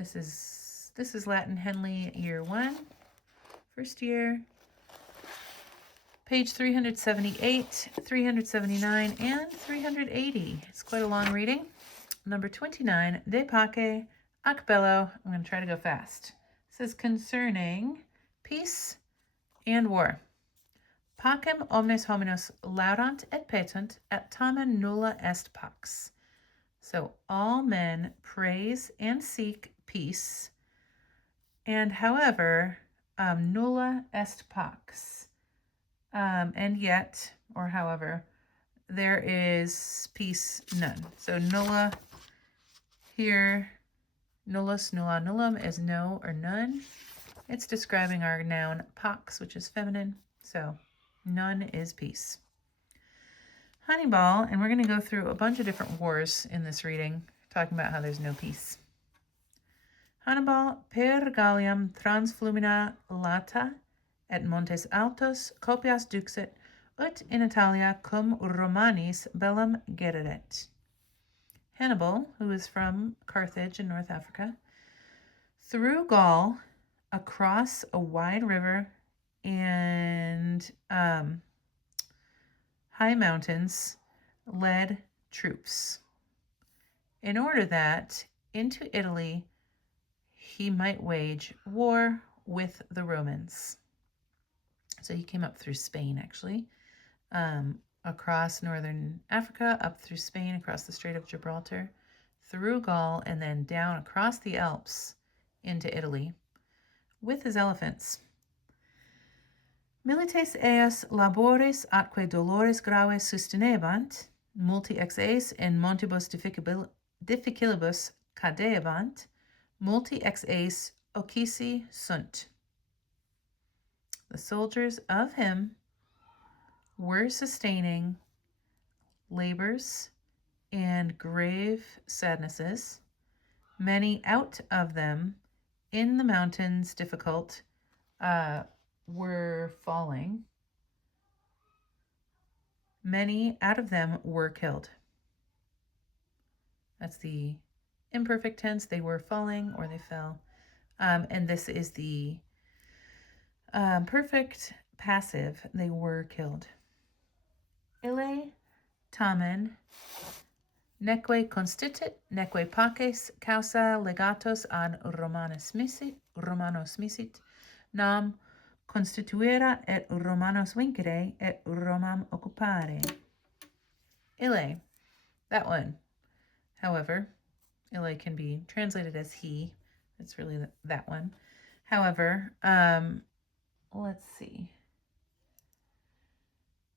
This is Latin Henle Year 1, first year. Page 378, 379, and 380. It's quite a long reading. Number 29, De Pace ac Bello. I'm going to try to go fast. It says concerning peace and war. Pacem omnes hominos laudant et petunt, et tamen nulla est pax. So all men praise and seek peace, and however, nulla est pax. And yet, or however, there is peace none. So nulla here, nullus, nulla, nullum is no or none. It's describing our noun pax, which is feminine. So none is peace. Hannibal, and we're going to go through a bunch of different wars in this reading, talking about how there's no peace. Hannibal per Gallium transflumina lata et montes altos copias duxit, ut in Italia cum Romanis bellum gereret. Hannibal, who is from Carthage in North Africa, through Gaul across a wide river and high mountains, led troops in order that into Italy he might wage war with the Romans. So he came up through Spain, actually, across northern Africa, up through Spain, across the Strait of Gibraltar, through Gaul, and then down across the Alps into Italy with his elephants. Milites eas labores atque dolores graves sustenebant, multi ex eis in montibus difficilibus cadeebant, multi ex eis occi sunt. The soldiers of him were sustaining labors and grave sadnesses, many out of them in the mountains difficult were falling. Many out of them were killed. That's the imperfect tense. They were falling or they fell. And this is the perfect passive. They were killed. Ille tamen neque constitit, neque paces causa legatos ad Romanos misit, nam constituera et Romanos vincere et Romam occupare. Ille, that one. However, ille can be translated as he. It's really that one. However, let's see.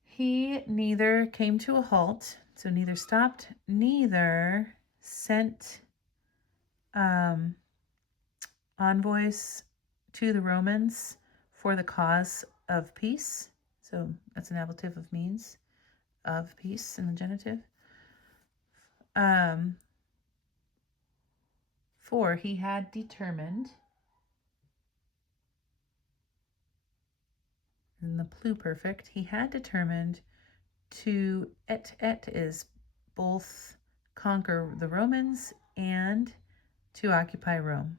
He neither came to a halt, so neither stopped, neither sent envoys to the Romans for the cause of peace. So that's an ablative of means of peace in the genitive. For he had determined, in the pluperfect, he had determined to et is both conquer the Romans and to occupy Rome.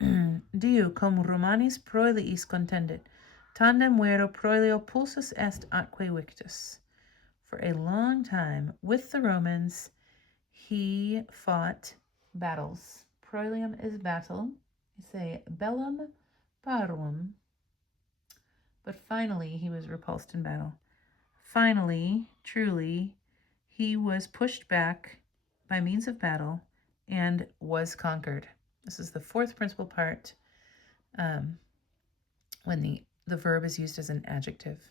Diu cum Romanis proeliis contendit, tandem vero proelio pulsus est atque victus. For a long time with the Romans he fought battles. Proelium is battle. You say bellum parum. But finally he was repulsed in battle. Finally, truly, he was pushed back by means of battle and was conquered. This is the fourth principal part when the verb is used as an adjective.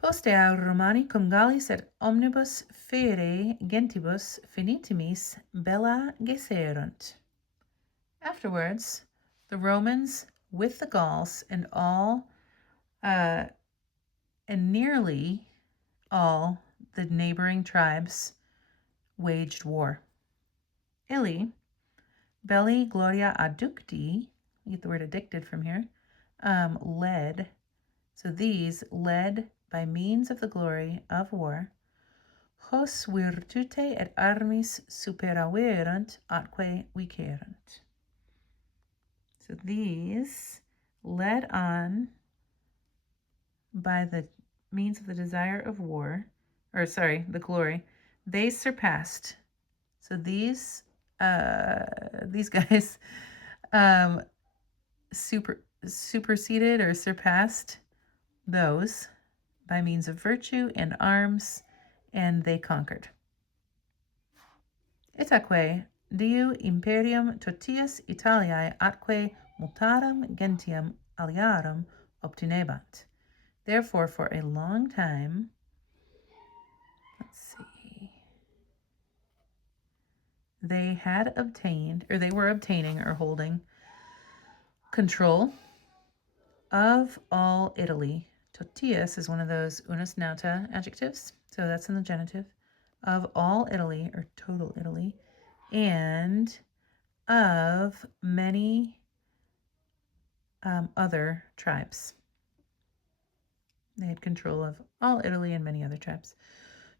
Postea Romani cum Gallis et omnibus fere gentibus finitimis bella geserunt. Afterwards, the Romans with the Gauls and all and nearly all the neighboring tribes waged war. Illi, belli gloria adducti, we get the word addicted from here, led. So these led by means of the glory of war, hos virtute et armis superaverant atque vicerant. So these, led on by the means of the desire of war, the glory, they surpassed. So these guys superseded or surpassed those by means of virtue and arms, and they conquered. Itaque diu imperium totius Italiae atque multarum gentium aliarum obtinebant. Therefore, for a long time, they had obtained, or they were obtaining or holding control of all Italy. Totius is one of those unus nauta adjectives, so that's in the genitive, of all Italy, or total Italy, and of many other tribes. They had control of all Italy and many other tribes.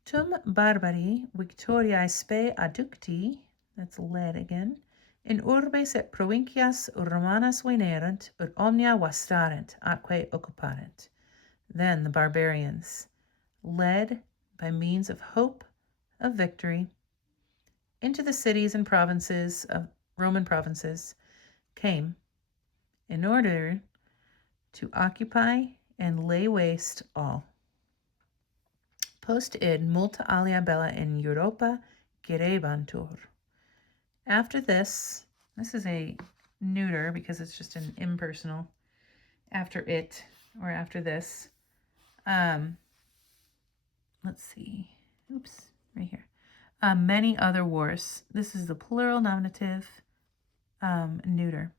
Tum barbari victoriae spe adducti, that's led again, in urbes et provincias Romanas venerant, ut omnia vastarent, atque occuparent. Then the barbarians, led by means of hope of victory, into the cities and provinces of Roman provinces, came in order to occupy and lay waste all. Post id multa alia bella in Europa gerebantur. After this is a neuter because it's just an impersonal. After it, or after this, let's see. Oops, right here. Many other wars. This is the plural nominative neuter.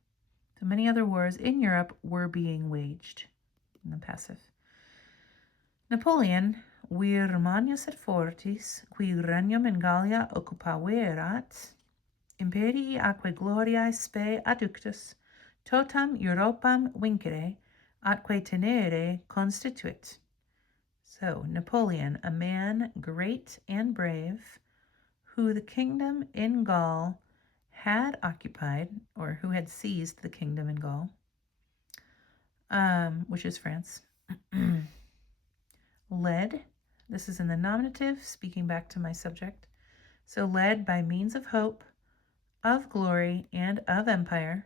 So many other wars in Europe were being waged in the passive. Napoleon, vir manius et fortis, qui regnum in Gallia occupaverat, imperii atque gloriae spe adductus, totam Europam vincere, atque tenere constituit. So, Napoleon, a man great and brave, who the kingdom in Gaul had occupied, or who had seized the kingdom in Gaul, which is France, led, this is in the nominative, speaking back to my subject, so led by means of hope, of glory, and of empire,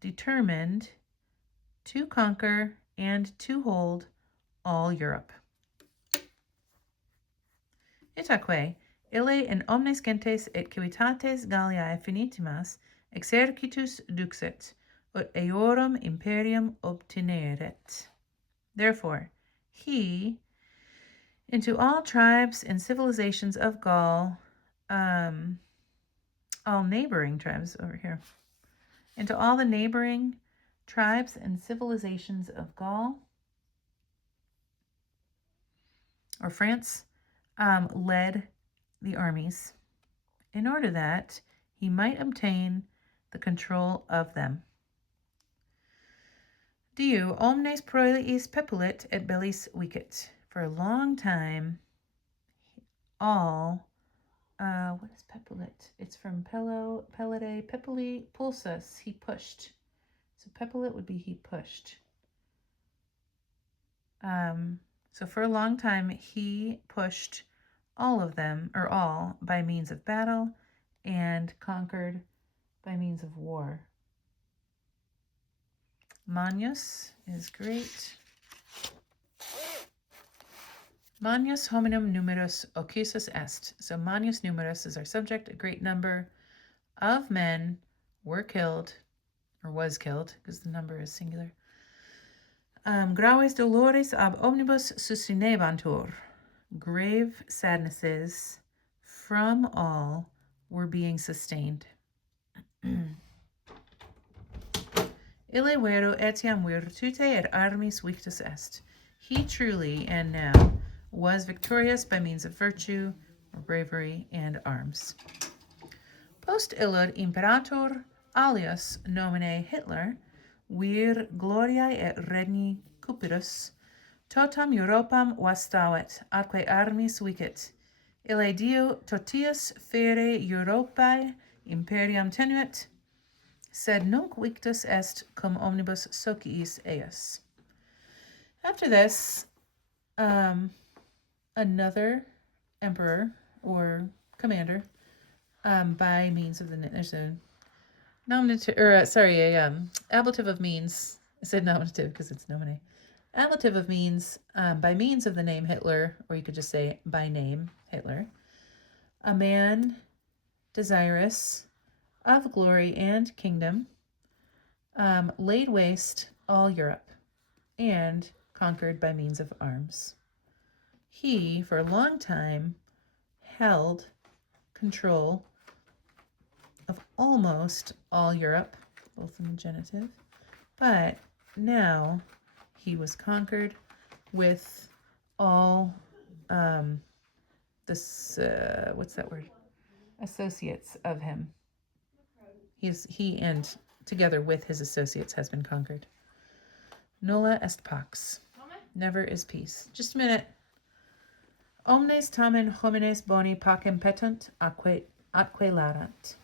determined to conquer and to hold all Europe. Itaque, ille in omnes gentes et civitates Galliae finitimas exercitus duxit, ut eorum imperium obtineret. Therefore, he, into all tribes and civilizations of Gaul, all neighboring tribes over here, into all the neighboring tribes and civilizations of Gaul, or France, led the armies in order that he might obtain the control of them. Diu omnes proeliis pepulit et bellis vicit. For a long time, all, what is pepulit? It's from pellere, pepuli, pulsus, he pushed. So pepulit would be he pushed. So for a long time, he pushed all of them, or all, by means of battle, and conquered by means of war. Manius is great. Manius hominum numerus occusus est. So manius numerus is our subject. A great number of men were killed, or was killed, because the number is singular. Graves dolores ab omnibus sustinebantur. Grave sadnesses from all were being sustained. Ille vero etiam virtute et armis victus est. He truly, and now, was victorious by means of virtue, or bravery, and arms. Post illud imperator alias nomine Hitler, vir gloriae et regni cupidus, Totam Europam vastavit, atque armis vicit. Ille dio totius fere Europae imperium tenuit, sed nunc victus est cum omnibus sociis eius. After this, another emperor or commander, by means of the, there's a nominative, or ablative of means. I said nominative because it's nominative. Ablative of means, by means of the name Hitler, or you could just say by name Hitler. A man desirous of glory and kingdom, laid waste all Europe and conquered by means of arms. He, for a long time, held control of almost all Europe, both in the genitive, but now he was conquered with all what's that word? Associates of him. He and together with his associates has been conquered. Nulla est pax. Never is peace. Just a minute. Omnes tamen homines boni pacem petunt atque larant.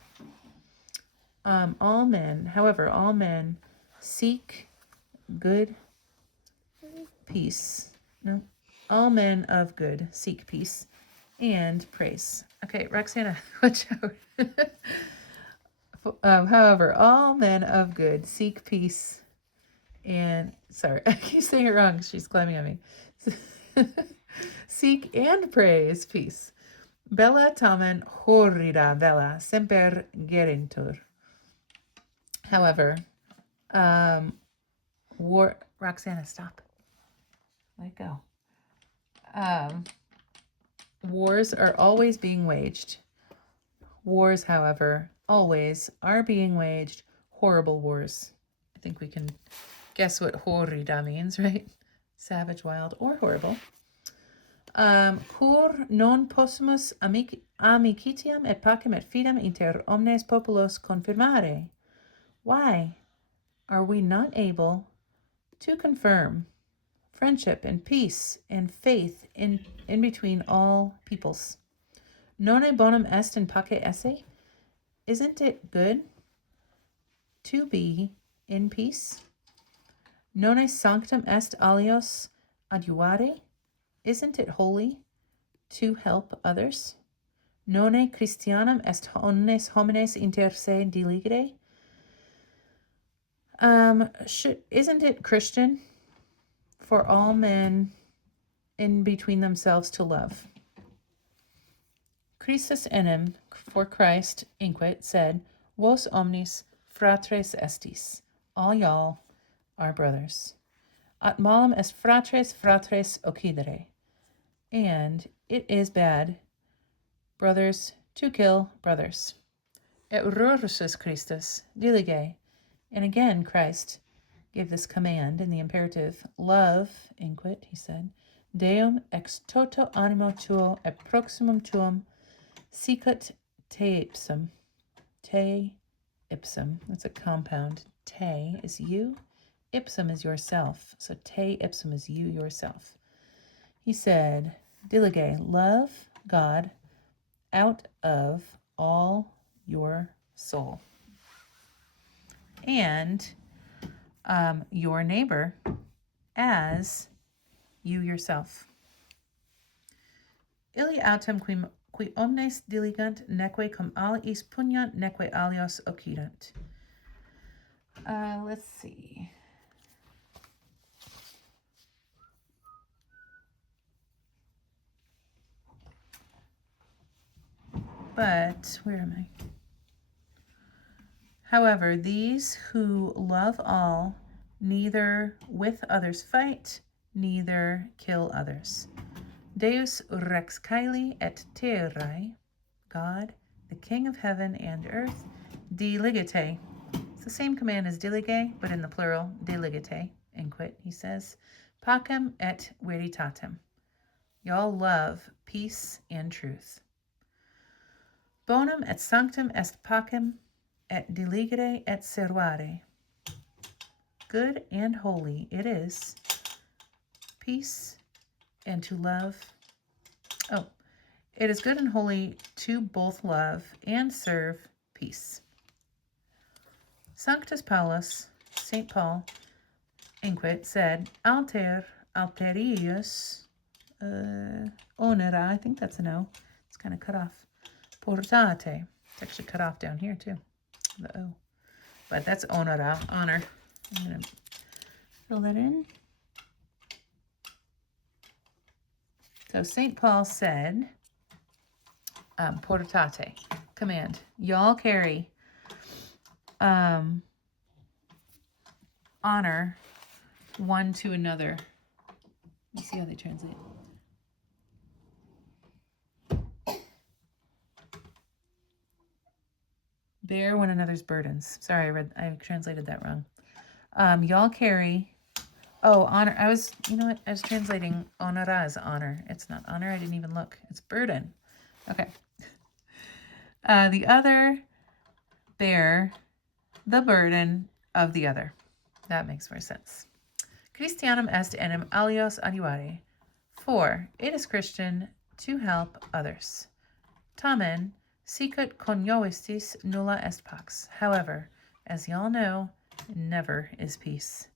All men seek good peace. No, all men of good seek peace and praise. Okay, Roxana, watch out. However, all men of good seek peace and, sorry, I keep saying it wrong. She's climbing on me. Seek and praise peace. Bella tamen horrida bella semper gerintur. However, war, Roxana, stop. Let it go. Wars are always being waged. Wars, however, always are being waged. Horrible wars. I think we can guess what horrida means, right? Savage, wild, or horrible. Cur non possumus amicitiam et pacem et fidem inter omnes populos confirmare. Why are we not able to confirm friendship and peace and faith in between all peoples? Nonne bonum est in pace esse? Isn't it good to be in peace? Nonne sanctum est alios adiuare? Isn't it holy to help others? Nonne Christianum est omnes homines inter se diligere? Isn't it Christian for all men in between themselves to love? Christus enim, for Christ, inquit, said, Vos omnis fratres estis. All y'all are brothers. At malum est fratres occidere. And it is bad, brothers, to kill brothers. Et rursus Christus dilige. And again, Christ gave this command in the imperative, love, inquit, he said, Deum ex toto animo tuo et proximum tuum sicut te ipsum. Te ipsum, that's a compound. Te is you, ipsum is yourself. So te ipsum is you yourself. He said, dilige, love God out of all your soul. And your neighbor as you yourself. Illi autem qui omnes diligant, neque cum aliis pugnant, neque alios occidant. Let's see. But, where am I? However, these who love all, neither with others fight, neither kill others. Deus rex caeli et terrae, God, the King of heaven and earth, diligite. It's the same command as dilige, but in the plural, diligite, inquit, he says. Pacem et veritatem. Y'all love peace and truth. Bonum et sanctum est pacem, et diligere et servare. Good and holy it is, peace and to love. Oh, it is good and holy to both love and serve peace. Sanctus Paulus, St. Paul, inquit, said, alterius, onera, I think that's an O. It's kind of cut off. Portate. It's actually cut off down here too, the O. But that's onera, honor. I'm going to fill that in. So St. Paul said, portate, command. Y'all carry honor one to another. Let me see how they translate. Bear one another's burdens. Sorry, I translated that wrong. Y'all carry. Oh, honor. I was translating honora as honor. It's not honor. I didn't even look. It's burden. Okay. The other bear the burden of the other. That makes more sense. Christianum est enim alios adiuare. For it is Christian to help others. Tamen sicut coniovistis nulla est pax. However, as y'all know, never is peace.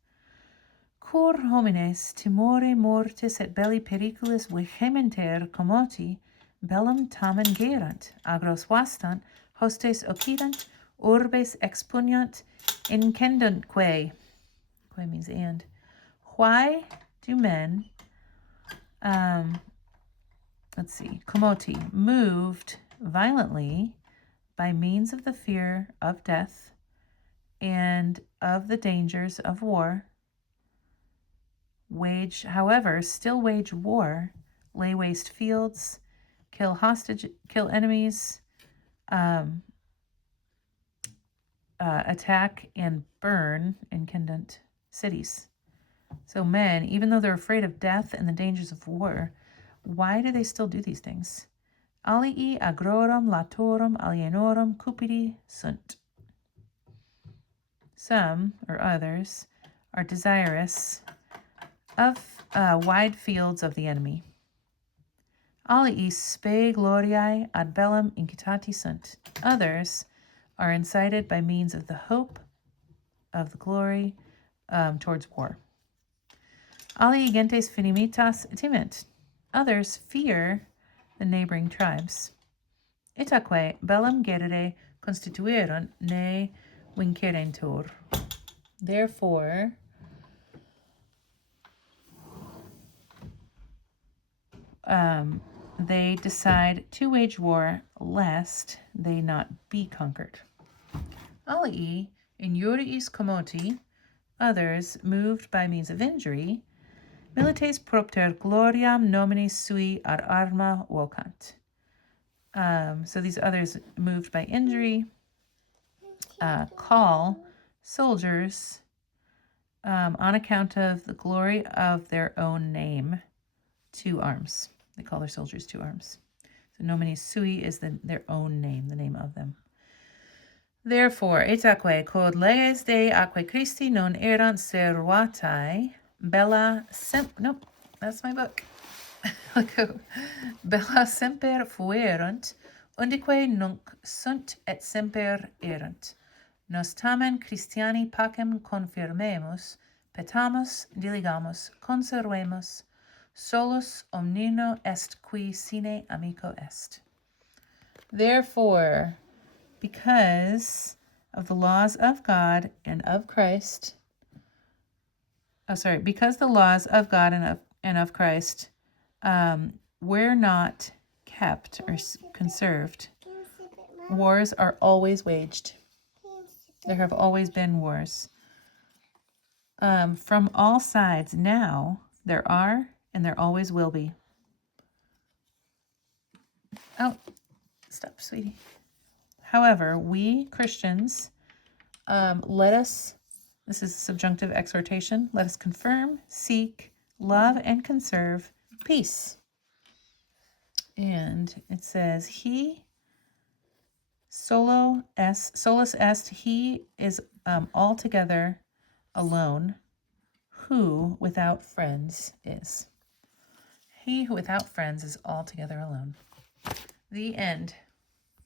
Cur homines timore mortis et belli periculis vehementer commoti, bellum tamen gerant, agros vastant, hostes occidant, urbes expugnant, incendentque. Que means and. Why do men, commoti, moved violently by means of the fear of death and of the dangers of war, still wage war, lay waste fields, kill enemies, attack and burn incendent cities. So men, even though they're afraid of death and the dangers of war, why do they still do these things? Alii agrorum latorum alienorum cupidi sunt. Some, or others, are desirous of wide fields of the enemy. Alii spe gloriae ad bellum incitati sunt. Others are incited by means of the hope of the glory towards war. Alii gentes finimitas timent. Others fear the neighboring tribes. Itaque bellum gerere constituerunt ne vincerentur. Therefore, they decide to wage war lest they not be conquered. Alii injuriis commoti, others moved by means of injury, milites propter gloriam nominis sui ad arma vocant. So these others moved by injury call soldiers on account of the glory of their own name to arms. They call their soldiers to arms. So nominis sui is their own name, the name of them. Therefore, itaque quod leges Dei aquae Christi non erant servatae, bella nope, that's my book. Bella semper fuerunt, undique nunc sunt et semper erant. Nos tamen Christiani pacem confirmemus, petamus, diligamus, conservemus, solus omnino est qui sine amico est. Therefore, because of the laws of God and of Christ, because the laws of God and of Christ were not kept or conserved, wars are always waged. There have always been wars. From all sides now, there are and there always will be. Oh, stop, sweetie. However, we Christians, this is subjunctive exhortation, let us confirm, seek, love, and conserve peace. And it says, he, solus est, he is altogether alone, who without friends is. He who without friends is altogether alone. The end.